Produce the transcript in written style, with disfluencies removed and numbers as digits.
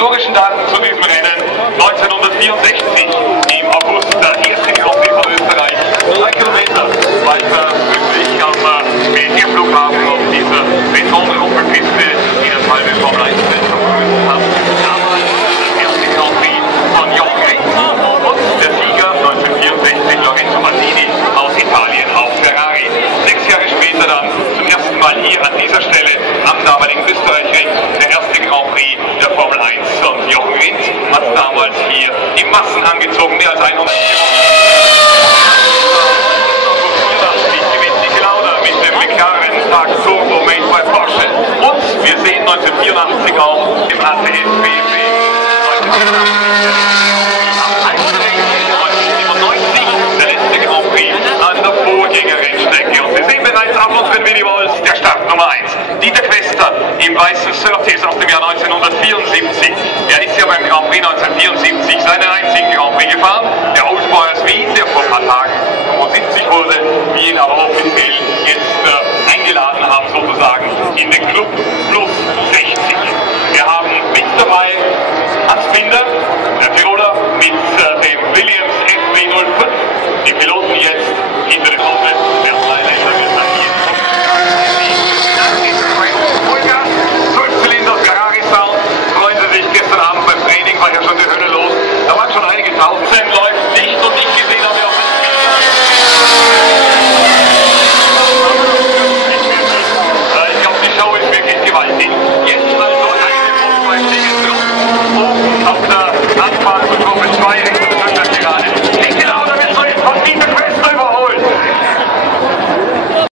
historischen Daten zu diesem Rennen. 1964 im August der erste Grand Prix von Österreich. 3 Kilometer weiter südlich am Militärflughafen auf dieser Betonrumpelpiste, die das halbe Formel 1 Feld vergrößert hat. Damals der erste Grand Prix von Jochen Rindt und der Sieger 1964 Lorenzo Mazzini aus Italien auf Ferrari. 6 Jahre später dann zum ersten Mal hier an dieser Stelle am damaligen Österreich-Ring der erste Grand Prix der Formel 1 und Jochen Rindt hat damals hier die Massen angezogen, mehr als 100 Tag Turbo made by Porsche. Und wir sehen 1984 auch im ACS BMW. 1997 der letzte Grand Prix an der Vorgängerrennstrecke. Und wir sehen bereits auf unseren Videowalls der Start Nummer 1. Dieter Quester im weißen Surtees aus dem Jahr 1974. Er ist ja beim Grand Prix 1974 seinen einzigen Grand Prix gefahren. Der Old Boys Wien, der vor ein paar Tagen 75 wurde, wie ihn aber offiziell jetzt eingeladen haben, sozusagen in den Club